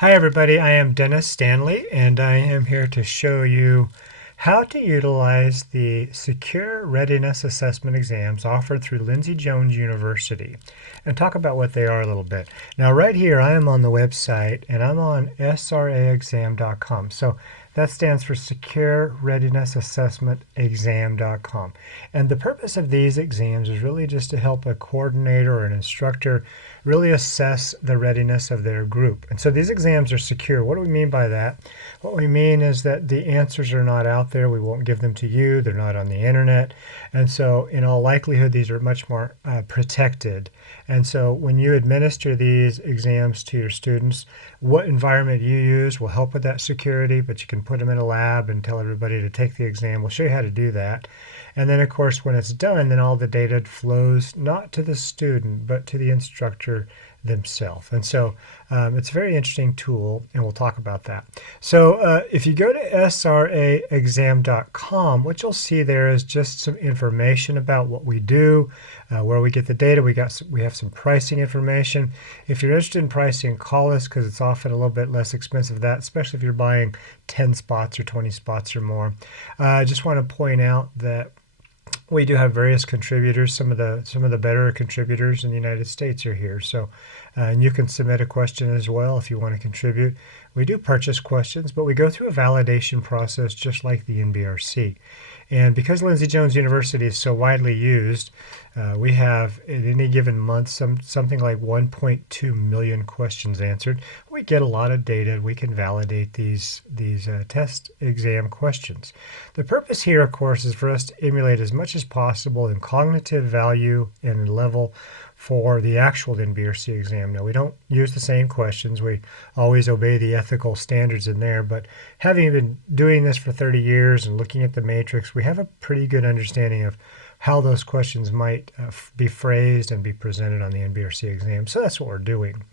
Hi everybody, I am Dennis Stanley and I am here to show you how to utilize the secure readiness assessment exams offered through LindseyJones University and talk about what they are a little bit. Now right here I am on the website and I'm on SRAExam.com. So that stands for Secure Readiness Assessment Exam.com. And the purpose of these exams is really just to help a coordinator or an instructor really assess the readiness of their group. And so these exams are secure. What do we mean by that? What we mean is that the answers are not out there. We won't give them to you. They're not on the internet. And so in all likelihood, these are much more protected. And so when you administer these exams to your students, what environment you use will help with that security, but you can put them in a lab and tell everybody to take the exam. We'll show you how to do that. And then, of course, when it's done, then all the data flows not to the student, but to the instructor themselves. And so it's a very interesting tool, and we'll talk about that. So if you go to sraexam.com, what you'll see there is just some information about what we do, where we get the data. We have some pricing information. If you're interested in pricing, call us because it's often a little bit less expensive than that, especially if you're buying 10 spots or 20 spots or more. I just want to point out that we do have various contributors. Some of the better contributors in the United States are here. So, and you can submit a question as well if you want to contribute. We do purchase questions, but we go through a validation process just like the NBRC. And because LindseyJones University is so widely used, we have at any given month something like 1.2 million questions answered. We get a lot of data. We can validate these test exam questions. The purpose here, of course, is for us to emulate as much as possible in cognitive value and level for the actual NBRC exam. Now, we don't use the same questions. We always obey the ethical standards in there, but having been doing this for 30 years and looking at the matrix, we have a pretty good understanding of how those questions might be phrased and be presented on the NBRC exam. So that's what we're doing.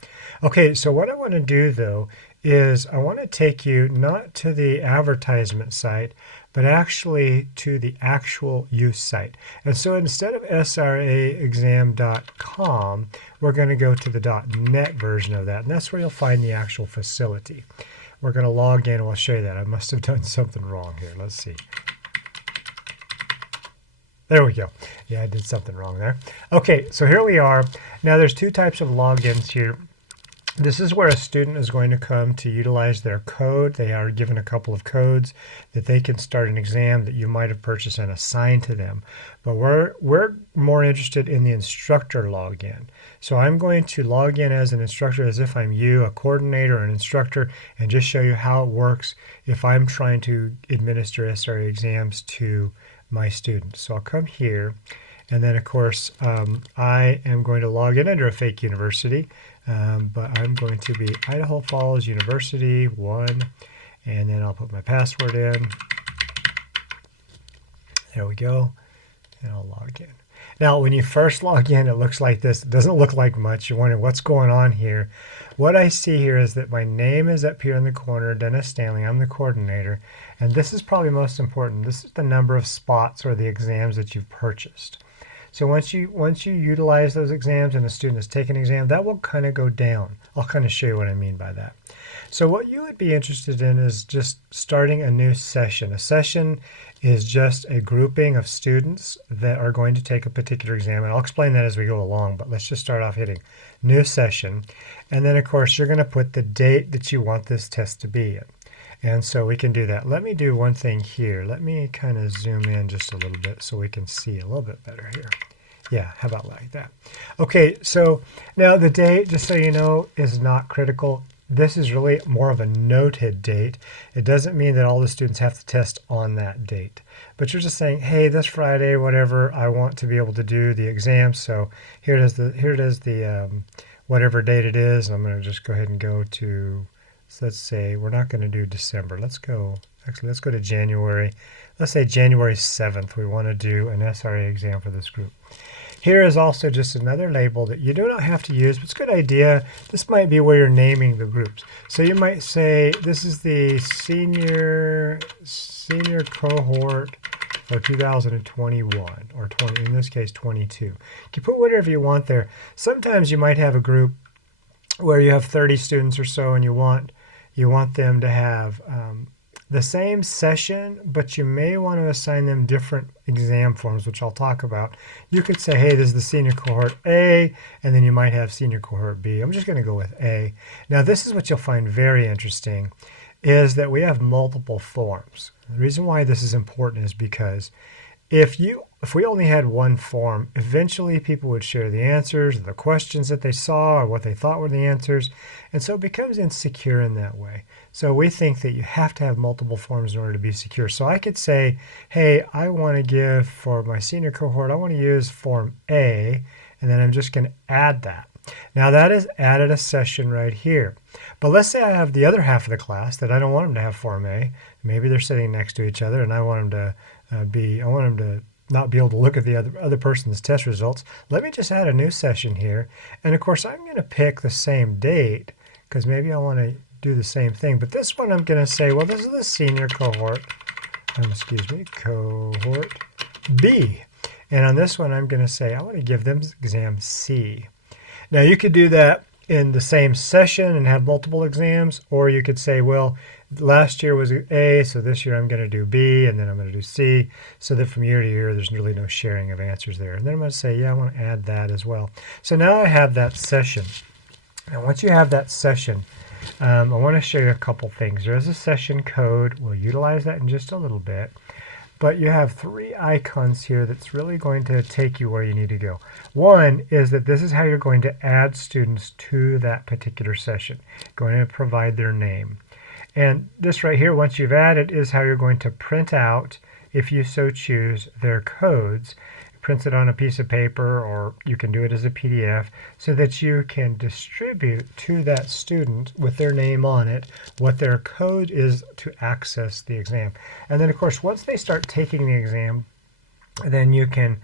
Okay, so what I want to do, though, is I want to take you not to the advertisement site, but actually to the actual use site. And so instead of sraexam.com, we're going to go to the .net version of that, and that's where you'll find the actual facility. We're going to log in, and we'll show you that. I must have done something wrong here. Let's see. There we go. Yeah, I did something wrong there. Okay, so here we are. Now there's two types of logins here. This is where a student is going to come to utilize their code. They are given a couple of codes that they can start an exam that you might have purchased and assigned to them. But we're more interested in the instructor login. So I'm going to log in as an instructor as if I'm you, a coordinator or an instructor, and just show you how it works if I'm trying to administer SRA exams to my students. So I'll come here, and then of course I am going to log in under a fake university. But I'm going to be Idaho Falls University 1, and then I'll put my password in. There we go, and I'll log in. Now, when you first log in, it looks like this. It doesn't look like much. You're wondering what's going on here. What I see here is that my name is up here in the corner, Dennis Stanley. I'm the coordinator, and this is probably most important. This is the number of spots or the exams that you've purchased. So once you utilize those exams and a student has taken an exam, that will kind of go down. I'll kind of show you what I mean by that. So what you would be interested in is just starting a new session. A session is just a grouping of students that are going to take a particular exam, and I'll explain that as we go along, but let's just start off hitting new session. And then of course you're going to put the date that you want this test to be in. And so we can do that. Let me do one thing here. Let me kind of zoom in just a little bit so we can see a little bit better here. Yeah, how about like that? Okay, so now the date, just so you know, is not critical. This is really more of a noted date. It doesn't mean that all the students have to test on that date. But you're just saying, hey, this Friday, whatever, I want to be able to do the exam. So here it is the whatever date it is. I'm going to just go ahead and go to, so let's say we're not going to do December. Let's go to January. Let's say January 7th. We want to do an SRA exam for this group. Here is also just another label that you do not have to use, but it's a good idea. This might be where you're naming the groups. So you might say this is the senior cohort for 2021, or 20, in this case 22. You can put whatever you want there. Sometimes you might have a group where you have 30 students or so, and you want them to have the same session, but you may want to assign them different exam forms, which I'll talk about. You could say, hey, this is the senior cohort A, and then you might have senior cohort B. I'm just going to go with A. Now, this is what you'll find very interesting, is that we have multiple forms. The reason why this is important is because if we only had one form, eventually people would share the answers, the questions that they saw, or what they thought were the answers, and so it becomes insecure in that way. So we think that you have to have multiple forms in order to be secure. So I could say, hey, I want to give for my senior cohort, I want to use form A, and then I'm just going to add that. Now that is added a session right here. But let's say I have the other half of the class that I don't want them to have form A. Maybe they're sitting next to each other, and I want them to not be able to look at the other person's test results. Let me just add a new session here. And of course, I'm going to pick the same date because maybe I want to do the same thing. But this one, I'm going to say, well, this is the senior cohort, cohort B. And on this one, I'm going to say, I want to give them exam C. Now, you could do that in the same session and have multiple exams, or you could say, well, last year was A, so this year I'm going to do B, and then I'm going to do C, so that from year to year, there's really no sharing of answers there. And then I'm going to say, yeah, I want to add that as well. So now I have that session. And once you have that session, I want to show you a couple things. There is a session code. We'll utilize that in just a little bit. But you have 3 icons here that's really going to take you where you need to go. One is that this is how you're going to add students to that particular session. Going to provide their name. And this right here, once you've added, is how you're going to print out, if you so choose, their codes. Print it on a piece of paper, or you can do it as a PDF, so that you can distribute to that student with their name on it what their code is to access the exam. And then, of course, once they start taking the exam, then you can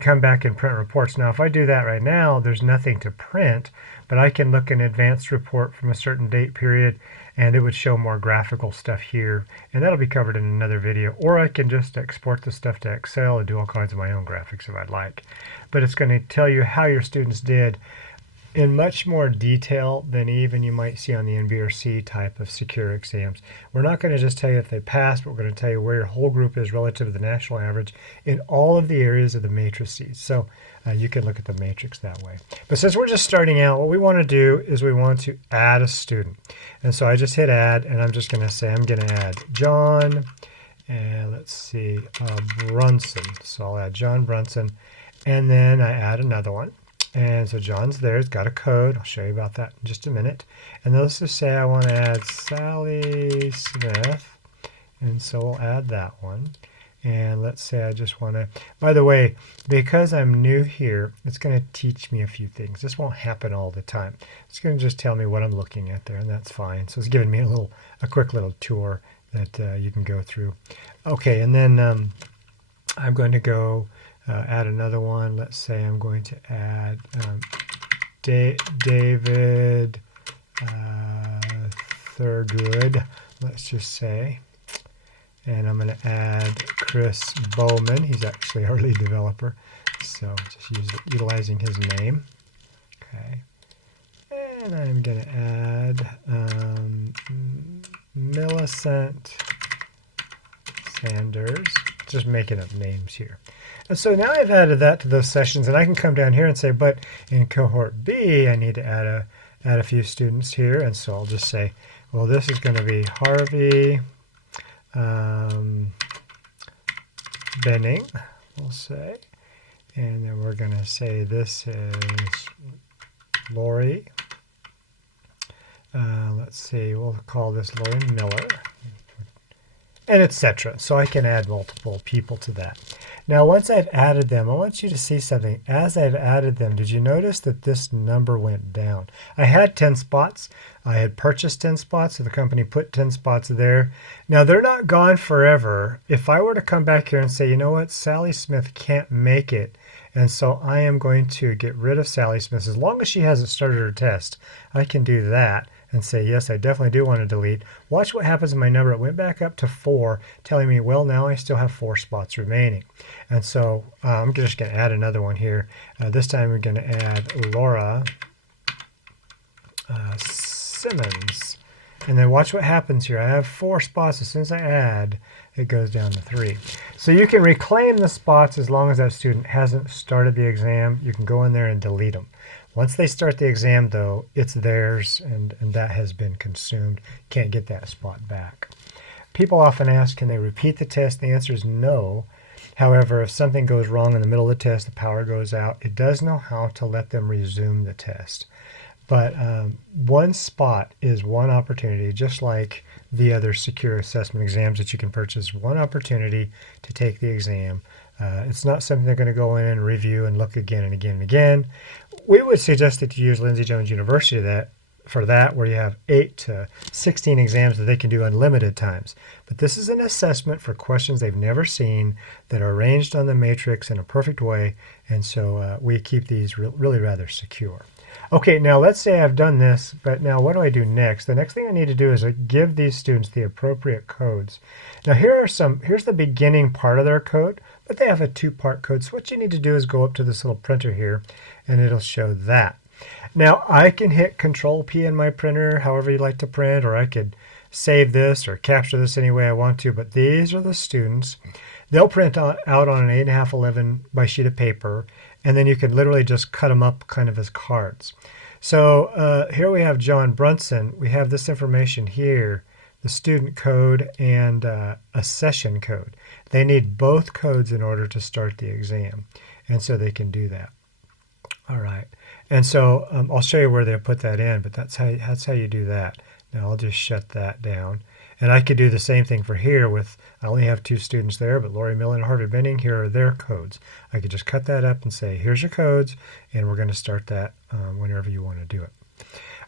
come back and print reports. Now, if I do that right now, there's nothing to print, but I can look at an advanced report from a certain date period, and it would show more graphical stuff here, and that'll be covered in another video. Or I can just export the stuff to Excel and do all kinds of my own graphics if I'd like. But it's going to tell you how your students did in much more detail than even you might see on the NBRC type of secure exams. We're not going to just tell you if they passed, but we're going to tell you where your whole group is relative to the national average in all of the areas of the matrices. So you can look at the matrix that way. But since we're just starting out, what we want to do is we want to add a student. And so I just hit add, and I'm just going to say I'm going to add John, and let's see, Brunson. So I'll add John Brunson, and then I add another one. And so John's there, he's got a code. I'll show you about that in just a minute. And then let's just say I want to add Sally Smith, and so we'll add that one. And let's say I just want to, by the way, because I'm new here, it's going to teach me a few things. This won't happen all the time. It's going to just tell me what I'm looking at there, and that's fine. So it's giving me a quick little tour that you can go through. Okay, and then I'm going to go add another one. Let's say I'm going to add David Thurgood, let's just say. And I'm going to add Chris Bowman. He's actually our lead developer. So just utilizing his name. Okay. And I'm going to add Millicent Sanders. Just making up names here. And so now I've added that to those sessions, and I can come down here and say, but in cohort B, I need to add a few students here. And so I'll just say, well, this is going to be Harvey Benning, we'll say. And then we're going to say this is Lori. Let's see, we'll call this Lori Miller, and etc. So I can add multiple people to that. Now, once I've added them, I want you to see something. As I've added them, did you notice that this number went down? I had 10 spots. I had purchased 10 spots, so the company put 10 spots there. Now, they're not gone forever. If I were to come back here and say, you know what, Sally Smith can't make it, and so I am going to get rid of Sally Smith. As long as she hasn't started her test, I can do that and say, yes, I definitely do want to delete. Watch what happens in my number. It went back up to 4, telling me, well, now I still have 4 spots remaining. And so I'm just going to add another one here. This time we're going to add Laura Simmons. And then watch what happens here. I have 4 spots. As soon as I add, it goes down to 3. So you can reclaim the spots as long as that student hasn't started the exam. You can go in there and delete them. Once they start the exam, though, it's theirs, and that has been consumed. Can't get that spot back. People often ask, can they repeat the test? The answer is no. However, if something goes wrong in the middle of the test, the power goes out, it does know how to let them resume the test. But one spot is one opportunity, just like the other secure assessment exams that you can purchase. One opportunity to take the exam. It's not something they're going to go in and review and look again and again and again. We would suggest that you use LindseyJones University for that, where you have 8 to 16 exams that they can do unlimited times. But this is an assessment for questions they've never seen that are arranged on the matrix in a perfect way, and so we keep these really rather secure. Okay, now let's say I've done this, but now what do I do next? The next thing I need to do is give these students the appropriate codes. Now here's the beginning part of their code, but they have a 2-part code. So what you need to do is go up to this little printer here, and it'll show that. Now I can hit Control P in my printer, however you like to print, or I could save this or capture this any way I want to, but these are the students. They'll print out on an 8.5/11 by sheet of paper, and then you can literally just cut them up kind of as cards. So here we have John Brunson. We have this information here, the student code and a session code. They need both codes in order to start the exam, and so they can do that. All right, and so I'll show you where they'll put that in, but that's how you do that. Now I'll just shut that down. And I could do the same thing for here with, I only have 2 students there, but Lori Miller and Harvey Benning, here are their codes. I could just cut that up and say, here's your codes, and we're going to start that whenever you want to do it.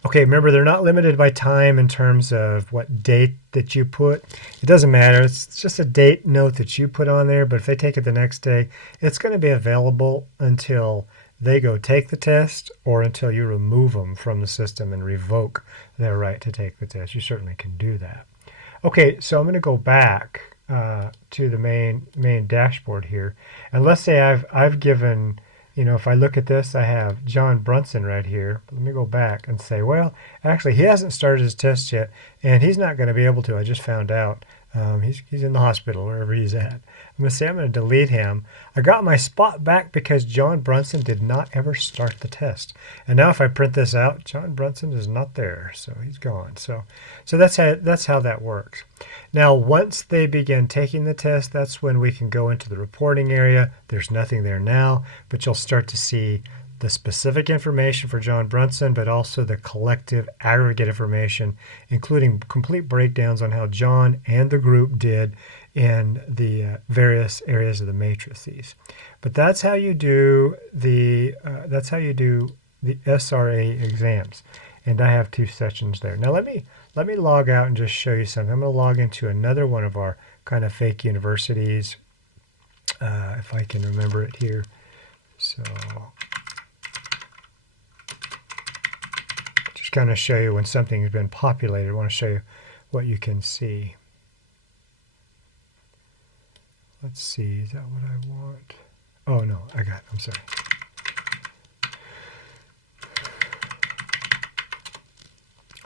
Okay, remember, they're not limited by time in terms of what date that you put. It doesn't matter. It's just a date note that you put on there, but if they take it the next day, it's going to be available until they go take the test or until you remove them from the system and revoke their right to take the test. You certainly can do that. Okay, so I'm going to go back to the main dashboard here, and let's say I've given, if I look at this, I have John Brunson right here. Let me go back and say, well, actually he hasn't started his test yet, and he's not going to be able to. I just found out. He's in the hospital, wherever he's at. I'm going to say I'm going to delete him. I got my spot back because John Brunson did not ever start the test. And now if I print this out, John Brunson is not there, so he's gone. So that's how that works. Now, once they begin taking the test, that's when we can go into the reporting area. There's nothing there now, but you'll start to see the specific information for John Brunson, but also the collective aggregate information, including complete breakdowns on how John and the group did in the various areas of the matrices. But that's how you do the SRA exams, and I have 2 sessions there. Now let me log out and just show you something. I'm going to log into another one of our kind of fake universities, if I can remember it here. So just kind of show you when something has been populated. I want to show you what you can see. Let's see, is that what I want? Oh no, I got it. I'm sorry.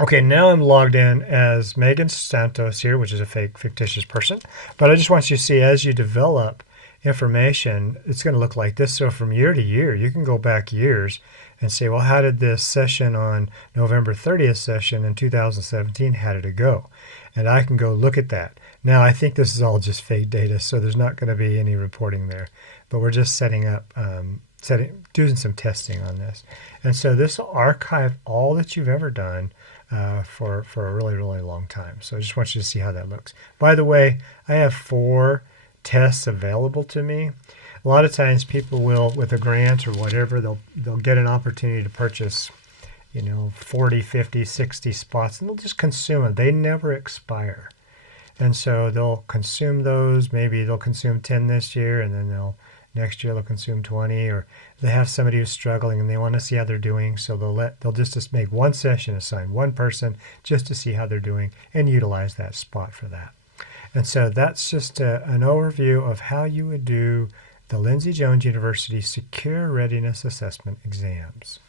Okay, now I'm logged in as Megan Santos here, which is a fictitious person. But I just want you to see, as you develop information, it's going to look like this. So from year to year, you can go back years and say, well, how did this session on November 30th session in 2017, how did it go? And I can go look at that. Now, I think this is all just fake data, so there's not going to be any reporting there. But we're just setting up, doing some testing on this. And so this will archive all that you've ever done for a really, really long time. So I just want you to see how that looks. By the way, I have 4 tests available to me. A lot of times people will, with a grant or whatever, they'll get an opportunity to purchase 40, 50, 60 spots, and they'll just consume them. They never expire. And so they'll consume those. Maybe they'll consume 10 this year, and then next year they'll consume 20, or they have somebody who's struggling and they want to see how they're doing, so they'll just make one session, assign one person just to see how they're doing and utilize that spot for that. And so that's just an overview of how you would do the LindseyJones University Secure Readiness Assessment Exams.